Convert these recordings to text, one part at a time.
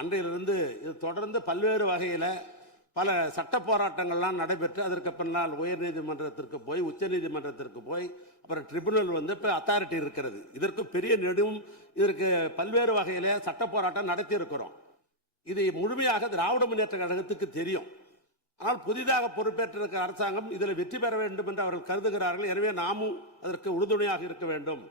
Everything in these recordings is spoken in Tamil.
அன்றையிலிருந்து இது தொடர்ந்து பல்வேறு வகையில் பல சட்ட போராட்டங்கள்லாம் நடைபெற்று அதற்கு பின்னால் உயர்நீதிமன்றத்திற்கு போய் உச்சநீதிமன்றத்திற்கு போய் அப்புறம் ட்ரிபுனல் வந்து இப்போ அத்தாரிட்டி இருக்கிறது. இதற்கு பெரிய இதற்கு பல்வேறு வகையிலே சட்ட போராட்டம் நடத்தி இருக்கிறோம். இது முழுமையாக திராவிட முன்னேற்ற கழகத்துக்கு தெரியும். ஆனால் புதிதாக பொறுப்பேற்றிருக்கிற அரசாங்கம் இதில் வெற்றி பெற வேண்டும் என்று அவர்கள் கருதுகிறார்கள். எனவே நாமும் அதற்கு உறுதுணையாக இருக்க வேண்டும்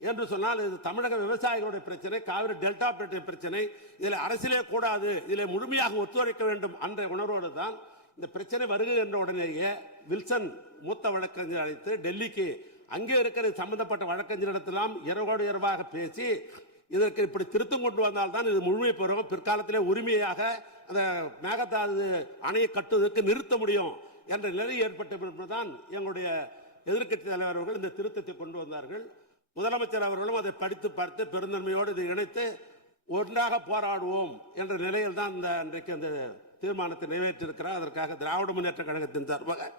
என்று சொன்னால் இது தமிழக விவசாயிகளுடைய பிரச்சனை, காவிரி டெல்டா பிரச்சனை, இதில் அரசியலே கூடாது, இதில் முழுமையாக ஒத்துழைக்க வேண்டும் என்ற உணர்வோடு தான் இந்த பிரச்சனை வருகை என்ற உடனேயே வில்சன் மூத்த வழக்கறிஞர் அழைத்து டெல்லிக்கு அங்கே இருக்கிற சம்பந்தப்பட்ட வழக்கறிஞரிடத்திலாம் இரவோடு இரவாக பேசி இதற்கு இப்படி திருத்தம் கொண்டு வந்தால்தான் இது முழுமை பெறும், பிற்காலத்திலே உரிமையாக அந்த மேகதாது அணையை கட்டுவதற்கு நிறுத்த முடியும் என்ற நிலை ஏற்பட்ட பின்புதான் எங்களுடைய எதிர்க்கட்சி தலைவர் அவர்கள் இந்த திருத்தத்தை கொண்டு வந்தார்கள். முதலமைச்சர் அவர்களும் அதை படித்து பார்த்து பெருந்தன்மையோடு இதை இணைத்து ஒன்றாக போராடுவோம் என்ற நிலையில் தான் இன்றைக்கு அந்த தீர்மானத்தை நிறைவேற்றிருக்கிறார். அதற்காக திராவிட முன்னேற்ற கழகத்தின் சார்பாக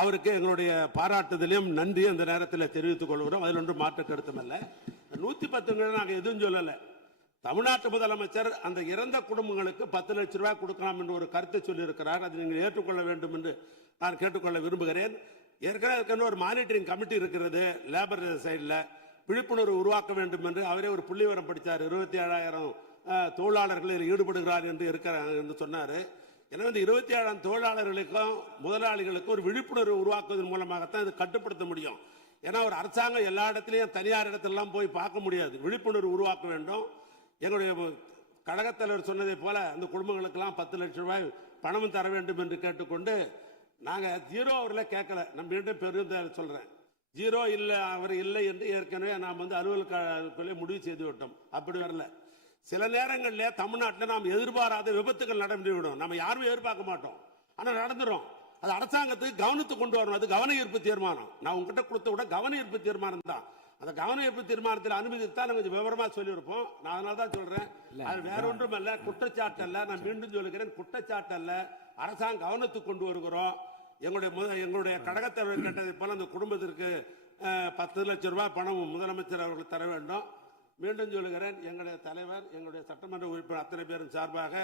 அவருக்கு எங்களுடைய பாராட்டுதலையும் நன்றி அந்த நேரத்தில் தெரிவித்துக் கொள்கிறோம். அதில் ஒன்றும் மாற்று கருத்தும் அல்ல. 110 நாங்கள் எதுவும் சொல்லலை. தமிழ்நாட்டு முதலமைச்சர் அந்த இறந்த குடும்பங்களுக்கு 10 லட்சம் ரூபாய் கொடுக்கலாம் என்று ஒரு கருத்தை சொல்லியிருக்கிறார். அதை நீங்கள் ஏற்றுக்கொள்ள வேண்டும் என்று நான் கேட்டுக்கொள்ள விரும்புகிறேன். ஏற்கனவே ஒரு மானிட்டரிங் கமிட்டி இருக்கிறது லேபர் சைடில், விழிப்புணர்வு உருவாக்க வேண்டும் என்று அவரே ஒரு புள்ளிவரம் படித்தார். 27,000 தொழிலாளர்கள் ஈடுபடுகிறார் என்று சொன்னார். எனவே இந்த 27,000 தொழிலாளர்களுக்கும் முதலாளிகளுக்கும் ஒரு விழிப்புணர்வு உருவாக்குவதன் மூலமாகத்தான் இது கட்டுப்படுத்த முடியும். ஏன்னா ஒரு அரசாங்கம் எல்லா இடத்துலையும் தனியார் இடத்திலாம் போய் பார்க்க முடியாது. விழிப்புணர்வு உருவாக்க வேண்டும். எங்களுடைய கழகத் தலைவர் சொன்னதை போல அந்த குடும்பங்களுக்கெல்லாம் 10 லட்சம் ரூபாய் பணமும் தர வேண்டும் என்று கேட்டுக்கொண்டு நாங்கள் ஜீரோ அவரில் கேட்கல. நம்ம மீண்டும் பெரும் சொல்றேன், ஜீரோ இல்லை அவர் இல்லை என்று ஏற்கனவே நாம் அலுவலக முடிவு செய்து விட்டோம். அப்படி வரல. சில நேரங்களில் தமிழ்நாட்டில் நாம் எதிர்பாராத விபத்துகள் நடந்துவிடும். நம்ம யாருமே எதிர்பார்க்க மாட்டோம், ஆனால் நடந்துடும். அது அரசாங்கத்துக்கு கவனத்துக்கு கொண்டு வரணும். அது கவன ஈர்ப்பு தீர்மானம். நான் உங்ககிட்ட கொடுத்த விட கவன ஈர்ப்பு தீர்மானம் தான். அந்த கவன ஈர்ப்பு தீர்மானத்தில் அனுமதித்தான் கொஞ்சம் விவரமா சொல்லியிருப்போம். நான் அதனால தான் சொல்றேன், அது வேற ஒன்றும் அல்ல, குற்றச்சாட்டு அல்ல. நான் மீண்டும் சொல்லுகிறேன், குற்றச்சாட்டு அல்ல. அரசாங்கம் கவனத்துக்கு கொண்டு வருகிறோம். எங்களுடைய கழகத்தலைவர் கேட்டதை போல அந்த குடும்பத்திற்கு 10 லட்சம் ரூபாய் பணம் முதலமைச்சர் அவர்கள் தர வேண்டும். மீண்டும் சொல்லுகிறேன், எங்களுடைய தலைவர், எங்களுடைய சட்டமன்ற உறுப்பினர் அத்தனை பேரும் சார்பாக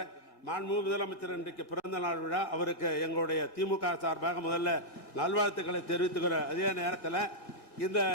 மாண்புமிகு முதலமைச்சர் இன்றைக்கு பிறந்த நாள் விழா, அவருக்கு எங்களுடைய திமுக சார்பாக முதல்ல நல்வாழ்த்துக்களை தெரிவித்துக்கிற அதே நேரத்தில் இந்த